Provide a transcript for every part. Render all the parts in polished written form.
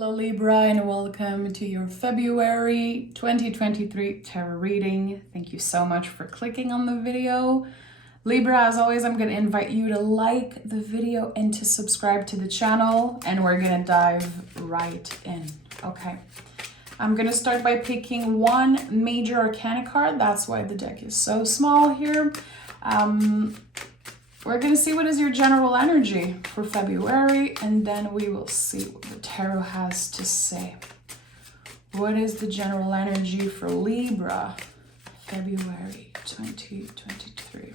Hello Libra and welcome to your February 2023 tarot reading. Thank you so much for clicking on the video. Libra, as always, I'm going to invite you to like the video and to subscribe to the channel, and we're going to dive right in. Okay, I'm going to start by picking one major arcana card. That's why the deck is so small here. We're going to see what is your general energy for February, and then we will see what the tarot has to say. What is the general energy for Libra, February 2023?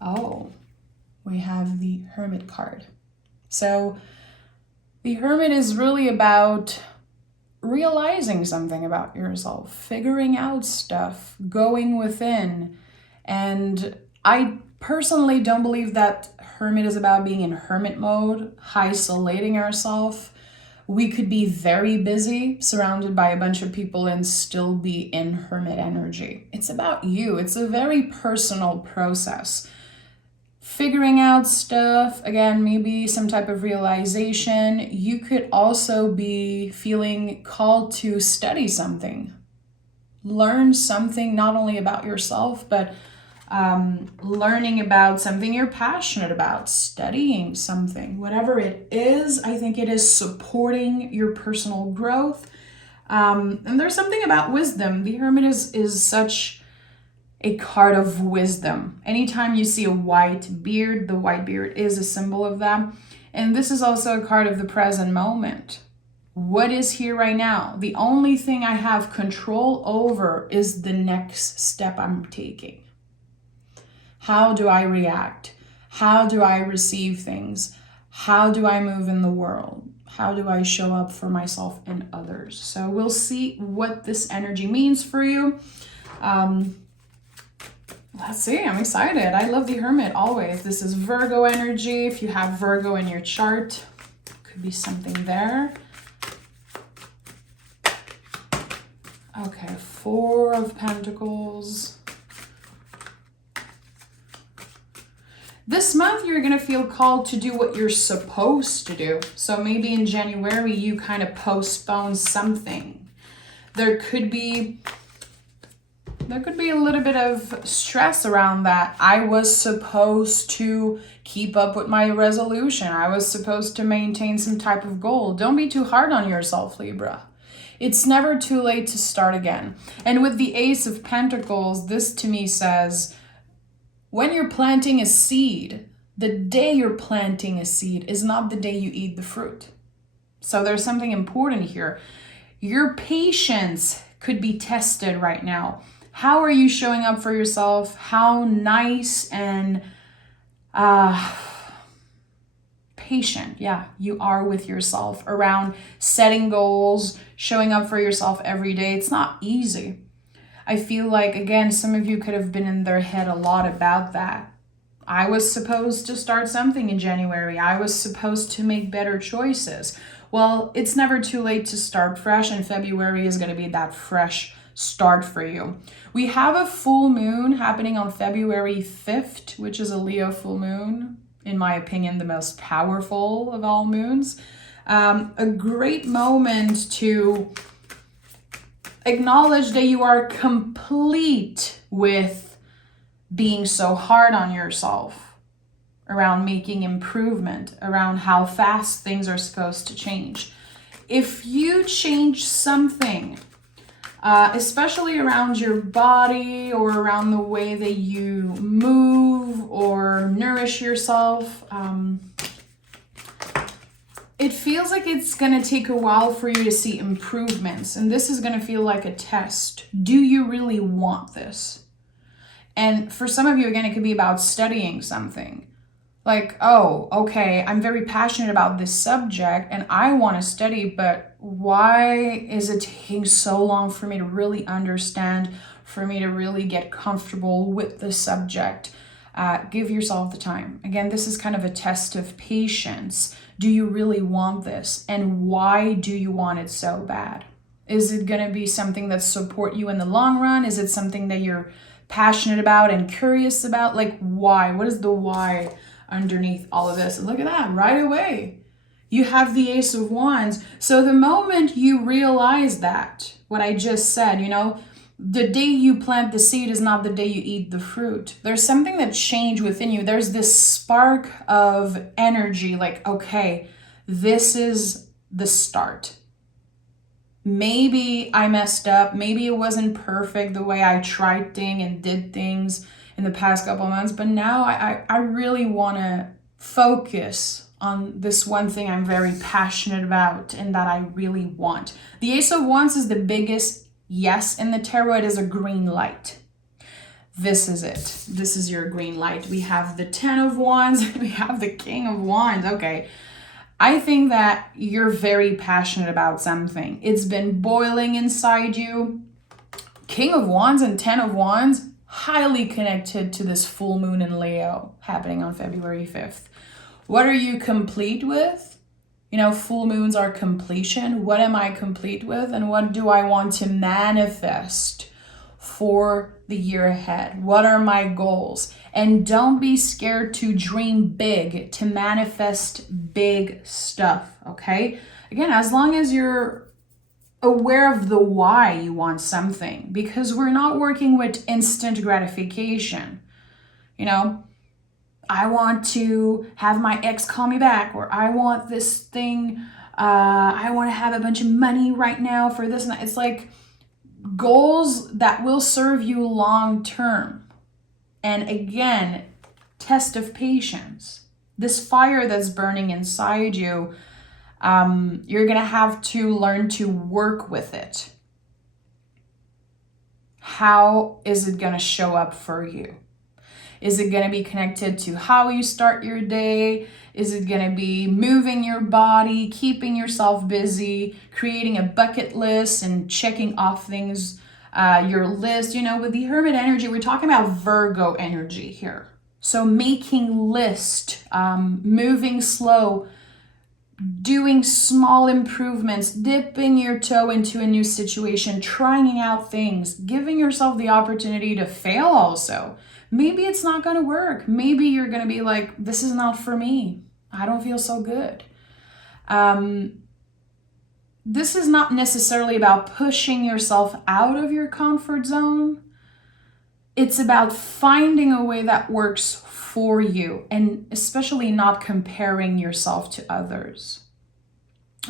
Oh, we have the Hermit card. So the Hermit is really about realizing something about yourself, figuring out stuff, going within. And I personally don't believe that Hermit is about being in hermit mode, isolating ourselves. We could be very busy, surrounded by a bunch of people, and still be in hermit energy. It's about you. It's a very personal process. Figuring out stuff, again, maybe some type of realization. You could also be feeling called to study something. Learn something not only about yourself, but learning about something you're passionate about, studying something, whatever it is. I think it is supporting your personal growth. And there's something about wisdom. The Hermit is such a card of wisdom. Anytime you see a white beard, the white beard is a symbol of that. And this is also a card of the present moment. What is here right now? The only thing I have control over is the next step I'm taking. How do I react? How do I receive things? How do I move in the world? How do I show up for myself and others? So we'll see what this energy means for you. Let's see, I'm excited. I love the Hermit always. This is Virgo energy. If you have Virgo in your chart, could be something there. Okay, Four of Pentacles. This month, you're going to feel called to do what you're supposed to do. So maybe in January, you kind of postpone something. There could be a little bit of stress around that. I was supposed to keep up with my resolution. I was supposed to maintain some type of goal. Don't be too hard on yourself, Libra. It's never too late to start again. And with the Ace of Pentacles, this to me says, when you're planting a seed, the day you're planting a seed is not the day you eat the fruit. So there's something important here. Your patience could be tested right now. How are you showing up for yourself? How nice and patient, you are with yourself around setting goals, showing up for yourself every day. It's not easy. I feel like, again, some of you could have been in their head a lot about that. I was supposed to start something in January. I was supposed to make better choices. Well, it's never too late to start fresh, and February is going to be that fresh start for you. We have a full moon happening on February 5th, which is a Leo full moon. In my opinion, the most powerful of all moons. A great moment to acknowledge that you are complete with being so hard on yourself around making improvement, around how fast things are supposed to change. If you change something, especially around your body or around the way that you move or nourish yourself, it feels like it's going to take a while for you to see improvements. And this is going to feel like a test. Do you really want this? And for some of you, again, it could be about studying something. Like, oh, okay, I'm very passionate about this subject and I want to study, but why is it taking so long for me to really understand, for me to really get comfortable with the subject? Give yourself the time. Again, this is kind of a test of patience. Do you really want this? And why do you want it so bad? Is it going to be something that support you in the long run? Is it something that you're passionate about and curious about? Like, why? What is the why underneath all of this? And look at that, right away. You have the Ace of Wands. So the moment you realize that, what I just said, the day you plant the seed is not the day you eat the fruit. There's something that changed within you. There's this spark of energy, like, okay, this is the start. Maybe I messed up. Maybe it wasn't perfect the way I tried things and did things in the past couple of months. But now I really want to focus on this one thing I'm very passionate about and that I really want. The Ace of Wands is the biggest yes in the tarot. It is a green light. This is it. This is your green light. We have the 10 of Wands. We have the King of Wands. Okay. I think that you're very passionate about something. It's been boiling inside you. King of Wands and 10 of Wands, highly connected to this full moon in Leo happening on February 5th. What are you complete with? Full moons are completion. What am I complete with? And what do I want to manifest for the year ahead? What are my goals? And don't be scared to dream big, to manifest big stuff, okay? Again, as long as you're aware of the why you want something, because we're not working with instant gratification. I want to have my ex call me back, or I want this thing, I want to have a bunch of money right now for this and that. It's like goals that will serve you long term. And again, test of patience. This fire that's burning inside you, you're going to have to learn to work with it. How is it going to show up for you? Is it going to be connected to how you start your day? Is it going to be moving your body, keeping yourself busy, creating a bucket list and checking off things, your list? With the Hermit energy, we're talking about Virgo energy here. So making list, moving slow, doing small improvements, dipping your toe into a new situation, trying out things, giving yourself the opportunity to fail also. Maybe it's not going to work. Maybe you're going to be like, this is not for me. I don't feel so good. This is not necessarily about pushing yourself out of your comfort zone. It's about finding a way that works for you, and especially not comparing yourself to others.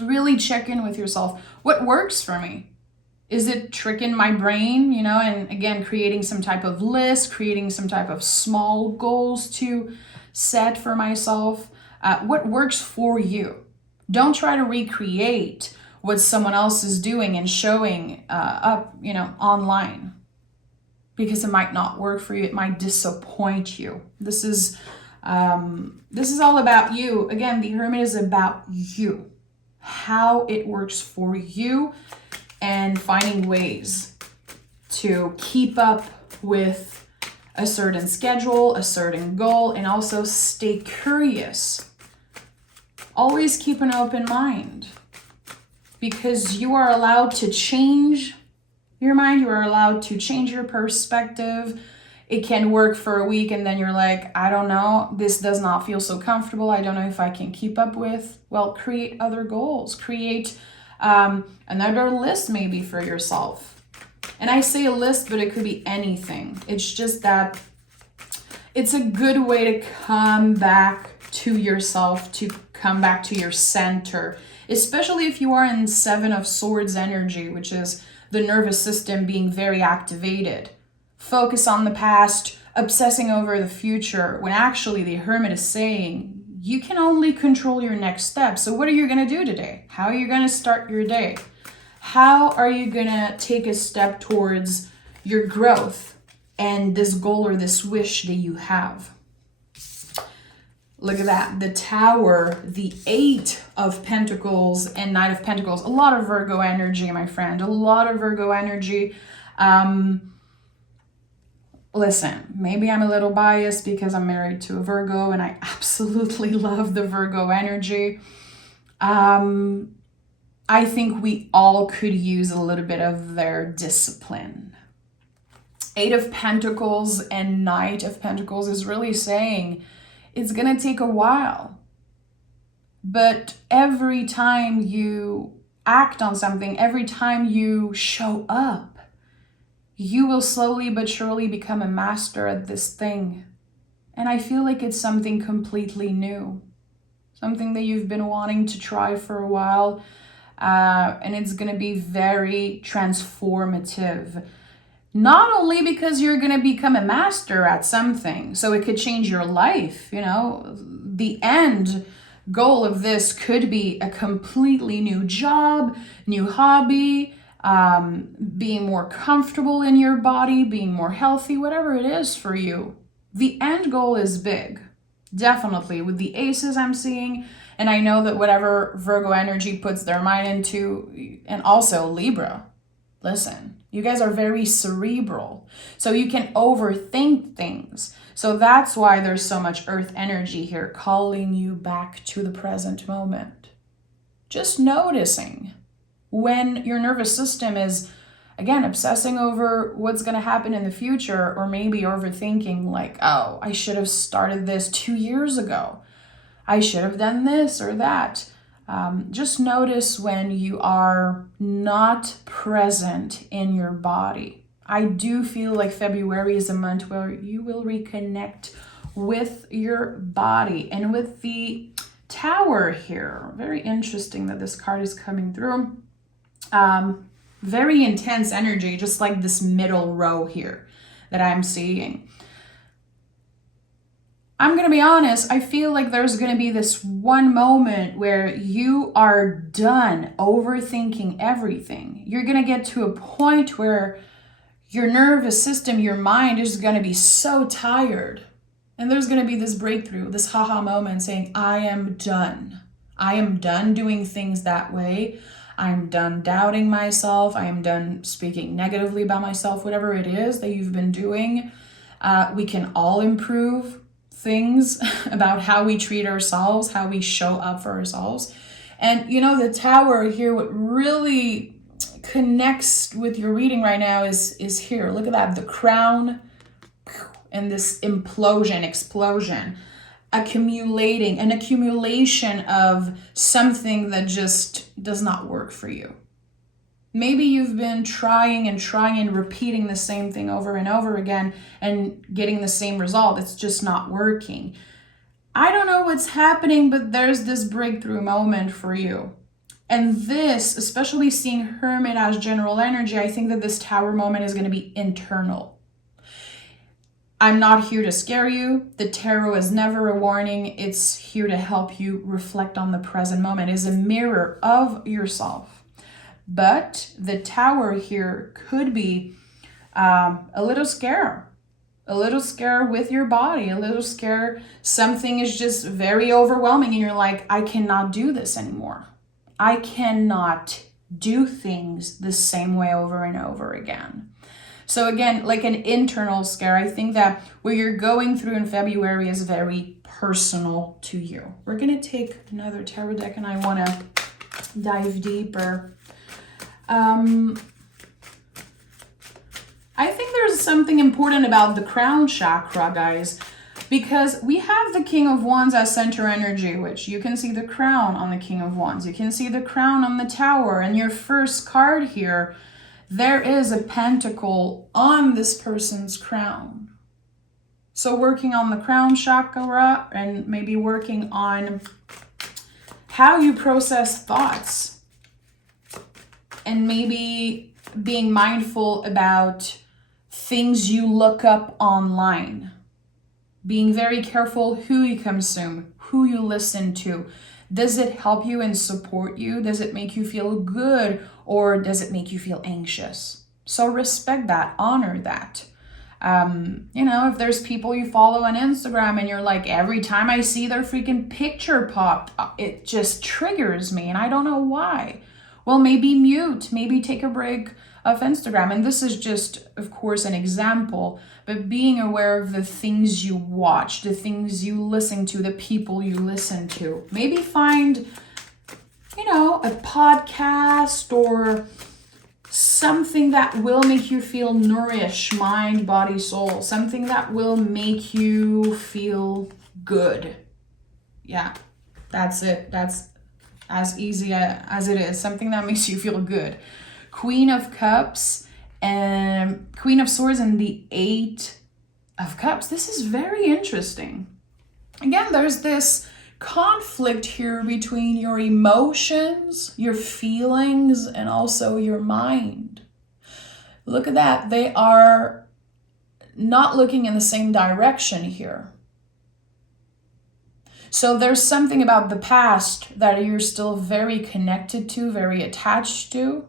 Really check in with yourself. What works for me? Is it tricking my brain, and again, creating some type of list, creating some type of small goals to set for myself? What works for you? Don't try to recreate what someone else is doing and showing up, online, because it might not work for you. It might disappoint you. This is all about you. Again, the Hermit is about you, how it works for you, and finding ways to keep up with a certain schedule, a certain goal, and also stay curious. Always keep an open mind, because you are allowed to change your mind. You are allowed to change your perspective. It can work for a week and then you're like, I don't know, this does not feel so comfortable. I don't know if I can keep up with. Well, create other goals. Create another list maybe for yourself. And I say a list, but it could be anything. It's just that it's a good way to come back to yourself, to come back to your center, especially if you are in 7 of Swords energy, which is the nervous system being very activated. Focus on the past, obsessing over the future, when actually the Hermit is saying, you can only control your next step. So what are you going to do today? How are you going to start your day? How are you going to take a step towards your growth and this goal or this wish that you have? Look at that. The Tower, the 8 of Pentacles, and Knight of Pentacles. A lot of Virgo energy, my friend. A lot of Virgo energy. Listen, maybe I'm a little biased because I'm married to a Virgo and I absolutely love the Virgo energy. I think we all could use a little bit of their discipline. 8 of Pentacles and Knight of Pentacles is really saying it's going to take a while. But every time you act on something, every time you show up, you will slowly but surely become a master at this thing. And I feel like it's something completely new, something that you've been wanting to try for a while. And it's going to be very transformative. Not only because you're going to become a master at something, so it could change your life, you know, the end goal of this could be a completely new job, new hobby, being more comfortable in your body, being more healthy, whatever it is for you. The end goal is big, definitely. With the aces I'm seeing, and I know that whatever Virgo energy puts their mind into, and also Libra, listen, you guys are very cerebral, so you can overthink things. So that's why there's so much earth energy here, calling you back to the present moment. Just noticing when your nervous system is, again, obsessing over what's going to happen in the future, or maybe overthinking like, oh, I should have started this 2 years ago. I should have done this or that. Just notice when you are not present in your body. I do feel like February is a month where you will reconnect with your body. And with the Tower here, very interesting that this card is coming through. Very intense energy, just like this middle row here that I'm seeing. I'm going to be honest, I feel like there's going to be this one moment where you are done overthinking everything. You're going to get to a point where your nervous system, your mind is going to be so tired. And there's going to be this breakthrough, this haha moment saying, I am done. I am done doing things that way. I'm done doubting myself. I am done speaking negatively about myself, whatever it is that you've been doing. We can all improve things about how we treat ourselves, how we show up for ourselves. And you know, the Tower here, what really connects with your reading right now is here. Look at that, the crown and this explosion, an accumulation of something that just does not work for you. Maybe you've been trying and repeating the same thing over and over again and getting the same result. It's just not working. I don't know what's happening, but there's this breakthrough moment for you. And this, especially seeing Hermit as general energy, I think that this Tower moment is going to be internal. I'm not here to scare you. The tarot is never a warning. It's here to help you reflect on the present moment. It's a mirror of yourself. But the Tower here could be a little scare with your body, a little scare. Something is just very overwhelming and you're like, I cannot do this anymore. I cannot do things the same way over and over again. So again, like an internal scare, I think that what you're going through in February is very personal to you. We're going to take another tarot deck and I want to dive deeper. I think there's something important about the crown chakra, guys, because we have the King of Wands as center energy, which you can see the crown on the King of Wands. You can see the crown on the Tower. And your first card here, there is a pentacle on this person's crown. So working on the crown chakra and maybe working on how you process thoughts. And maybe being mindful about things you look up online. Being very careful who you consume, who you listen to. Does it help you and support you? Does it make you feel good or does it make you feel anxious? So respect that, honor that. You know, if there's people you follow on Instagram and you're like, every time I see their freaking picture pop, it just triggers me and I don't know why. Well, maybe mute, maybe take a break of Instagram. And this is just, of course, an example, but being aware of the things you watch, the things you listen to, the people you listen to. Maybe find, you know, a podcast or something that will make you feel nourished, mind, body, soul. Something that will make you feel good. Yeah. That's it. That's as easy as it is. Something that makes you feel good. Queen of Cups and Queen of Swords and the Eight of Cups. This is very interesting. Again, there's this conflict here between your emotions, your feelings, and also your mind. Look at that. They are not looking in the same direction here. So there's something about the past that you're still very connected to, very attached to,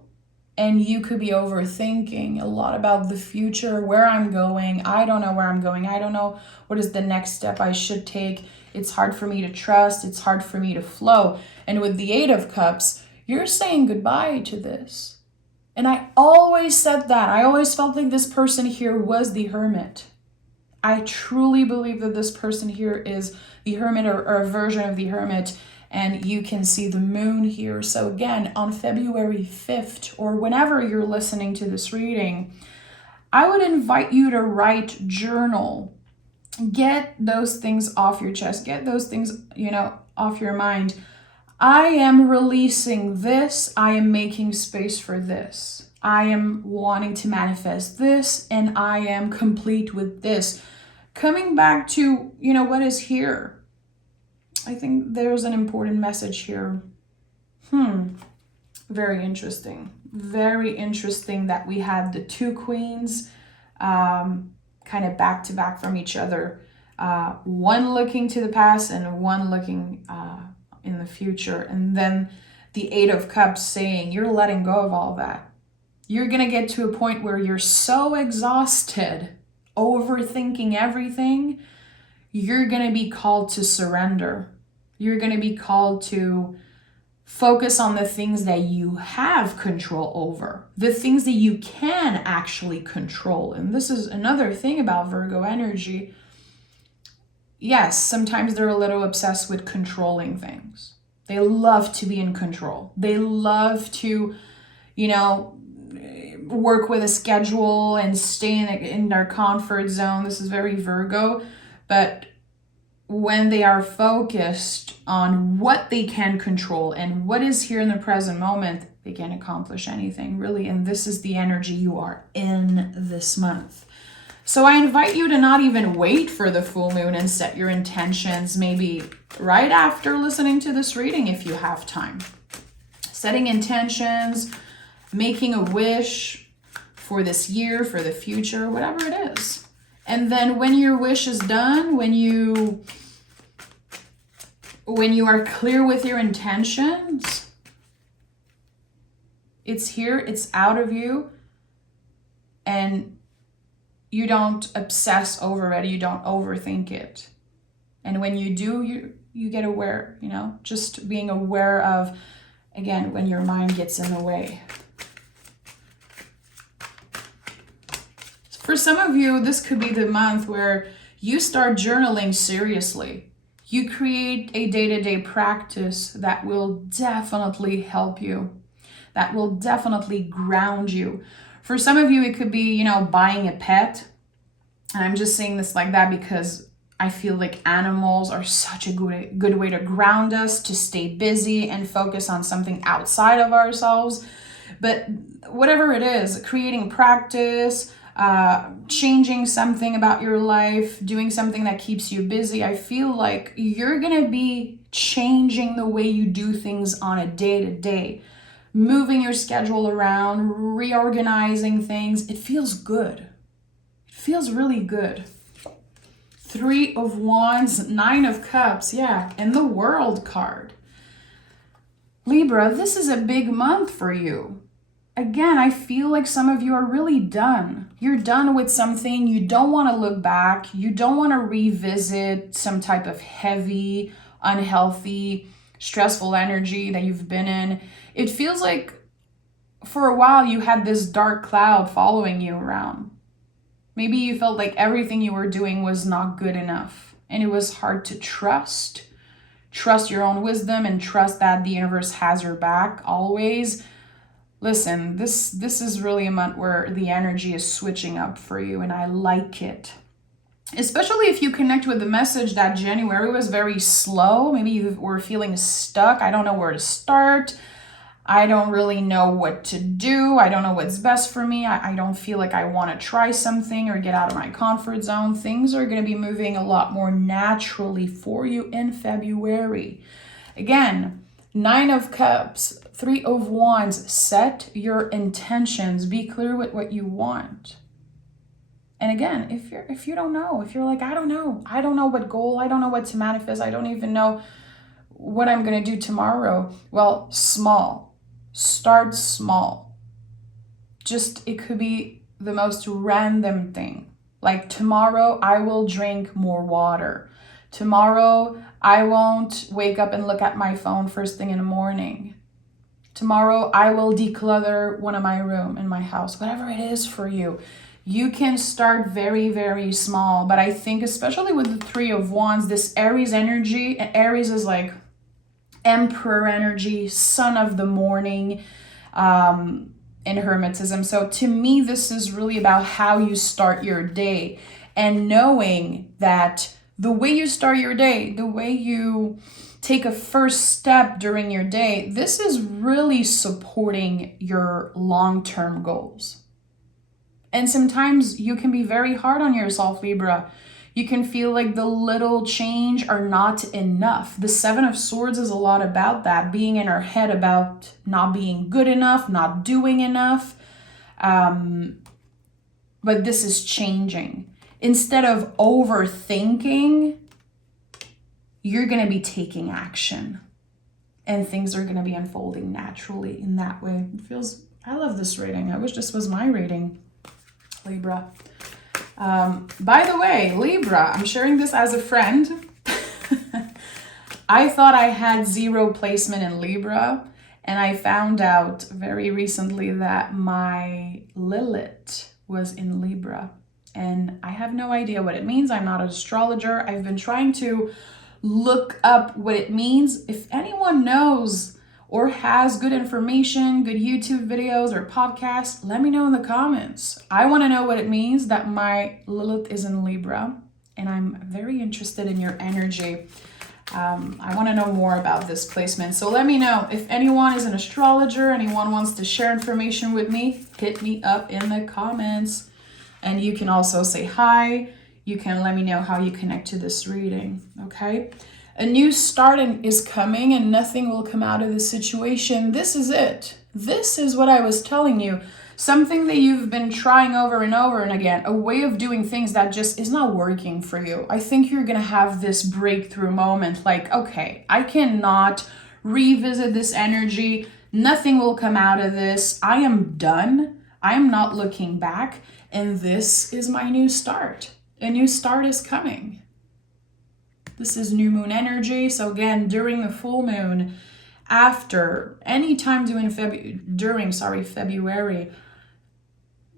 and you could be overthinking a lot about the future, where I'm going. I don't know where I'm going. I don't know what is the next step I should take. It's hard for me to trust. It's hard for me to flow. And with the Eight of Cups, you're saying goodbye to this. And I always said that. I always felt like this person here was the Hermit. I truly believe that this person here is the Hermit or a version of the Hermit, and you can see the moon here. So again, on February 5th, or whenever you're listening to this reading, I would invite you to write, journal, get those things off your chest, get those things, off your mind. I am releasing this. I am making space for this. I am wanting to manifest this, and I am complete with this. Coming back to, what is here. I think there's an important message here. Very interesting. Very interesting that we had the two queens kind of back to back from each other. One looking to the past and one looking in the future. And then the Eight of Cups saying you're letting go of all that. You're going to get to a point where you're so exhausted, overthinking everything, you're going to be called to surrender. You're going to be called to focus on the things that you have control over, the things that you can actually control. And this is another thing about Virgo energy. Yes, sometimes they're a little obsessed with controlling things. They love to be in control. They love to, work with a schedule and stay in their comfort zone. This is very Virgo. But when they are focused on what they can control and what is here in the present moment, they can accomplish anything, really. And this is the energy you are in this month. So I invite you to not even wait for the full moon and set your intentions, maybe right after listening to this reading if you have time. Setting intentions, making a wish for this year, for the future, whatever it is. And then when your wish is done, when you are clear with your intentions, it's here, it's out of you, and you don't obsess over it, you don't overthink it. And when you do, you get aware, just being aware of, again, when your mind gets in the way. For some of you, this could be the month where you start journaling seriously. You create a day-to-day practice that will definitely help you, that will definitely ground you. For some of you, it could be, buying a pet. And I'm just saying this like that because I feel like animals are such a good way to ground us, to stay busy and focus on something outside of ourselves. But whatever it is, creating practice, changing something about your life, doing something that keeps you busy, I feel like you're going to be changing the way you do things on a day-to-day, moving your schedule around, reorganizing things. It feels good. It feels really good. 3 of Wands, 9 of Cups, and the World card. Libra, this is a big month for you. Again, I feel like some of you are really done. You're done with something. You don't want to look back. You don't want to revisit some type of heavy, unhealthy, stressful energy that you've been in. It feels like for a while you had this dark cloud following you around. Maybe you felt like everything you were doing was not good enough, and it was hard to trust your own wisdom and trust that the universe has your back always. Listen, this is really a month where the energy is switching up for you, and I like it. especially if you connect with the message that January was very slow. Maybe you were feeling stuck. I don't know where to start. I don't really know what to do. I don't know what's best for me. I don't feel like I want to try something or get out of my comfort zone. Things are going to be moving a lot more naturally for you in February. Again, 9 of Cups, 3 of Wands. Set your intentions. Be clear with what you want. And again, if you don't know, if you're like, I don't know what goal, I don't know what to manifest, I don't even know what I'm going to do tomorrow. Well, small. Start small. Just, it could be the most random thing. Like, tomorrow I will drink more water. Tomorrow I won't wake up and look at my phone first thing in the morning. Tomorrow I will declutter one of my room in my house. Whatever it is for you. You can start very, very small. But I think especially with the 3 of Wands, this Aries energy, and Aries is like Emperor energy, son of the morning, in Hermetism. So to me, this is really about how you start your day, and knowing that the way you start your day, the way you take a first step during your day, this is really supporting your long-term goals. And sometimes you can be very hard on yourself, Libra. You can feel like the little change are not enough. The 7 of Swords is a lot about that, being in our head about not being good enough, not doing enough. But this is changing. Instead of overthinking, you're going to be taking action. And things are going to be unfolding naturally in that way. It feels, I love this reading. I wish this was my reading, Libra. By the way, Libra, I'm sharing this as a friend. I thought I had 0 placement in Libra, and I found out very recently that my Lilith was in Libra, and I have no idea what it means. I'm not an astrologer. I've been trying to look up what it means. If anyone knows or has good information, good YouTube videos or podcasts, let me know in the comments. I want to know what it means that my Lilith is in Libra, and I'm very interested in your energy. I want to know more about this placement. So let me know. If anyone is an astrologer, anyone wants to share information with me, hit me up in the comments. And you can also say hi. You can let me know how you connect to this reading, okay? A new starting is coming, and nothing will come out of this situation. This is it. This is what I was telling you. Something that you've been trying over and over and again. A way of doing things that just is not working for you. I think you're going to have this breakthrough moment. Like, okay, I cannot revisit this energy. Nothing will come out of this. I am done. I am not looking back. And this is my new start. A new start is coming. This is new moon energy. So again, during the full moon, after any time during February,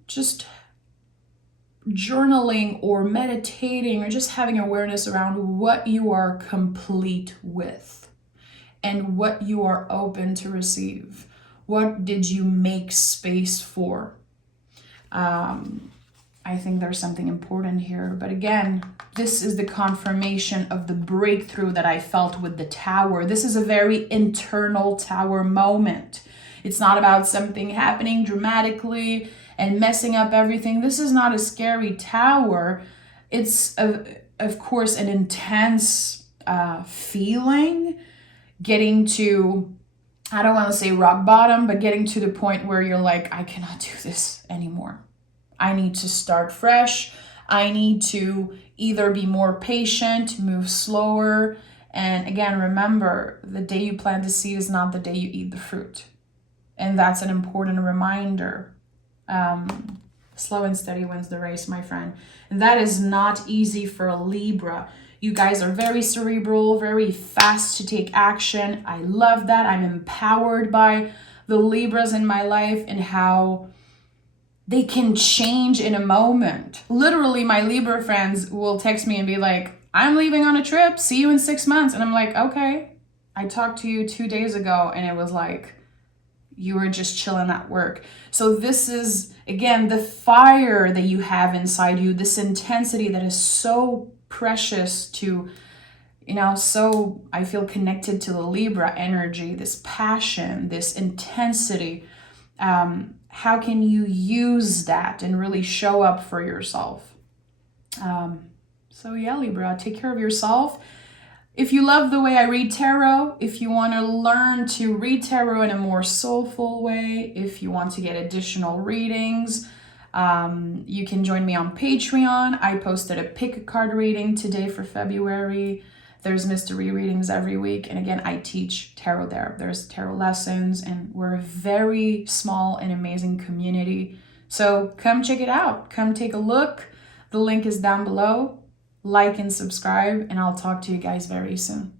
just journaling or meditating or just having awareness around what you are complete with and what you are open to receive. What did you make space for? I think there's something important here. But again, this is the confirmation of the breakthrough that I felt with the Tower. This is a very internal Tower moment. It's not about something happening dramatically and messing up everything. This is not a scary Tower. It's, of course, an intense feeling, getting to, I don't want to say rock bottom, but getting to the point where you're like, I cannot do this anymore. I need to start fresh. I need to either be more patient, move slower. And again, remember, the day you plant the seed is not the day you eat the fruit. And that's an important reminder. Slow and steady wins the race, my friend. And that is not easy for a Libra. You guys are very cerebral, very fast to take action. I love that. I'm empowered by the Libras in my life and how they can change in a moment. Literally, my Libra friends will text me and be like, I'm leaving on a trip. See you in 6 months. And I'm like, okay. I talked to you 2 days ago and it was like, you were just chilling at work. So this is, again, the fire that you have inside you, this intensity that is so precious to, so I feel connected to the Libra energy, this passion, this intensity. How can you use that and really show up for yourself? So yeah, Libra, take care of yourself. If you love the way I read tarot, if you want to learn to read tarot in a more soulful way, if you want to get additional readings, you can join me on Patreon. I posted a pick a card reading today for February. There's mystery readings every week. And again, I teach tarot there. There's tarot lessons, and we're a very small and amazing community. So come check it out. Come take a look. The link is down below. Like and subscribe, and I'll talk to you guys very soon.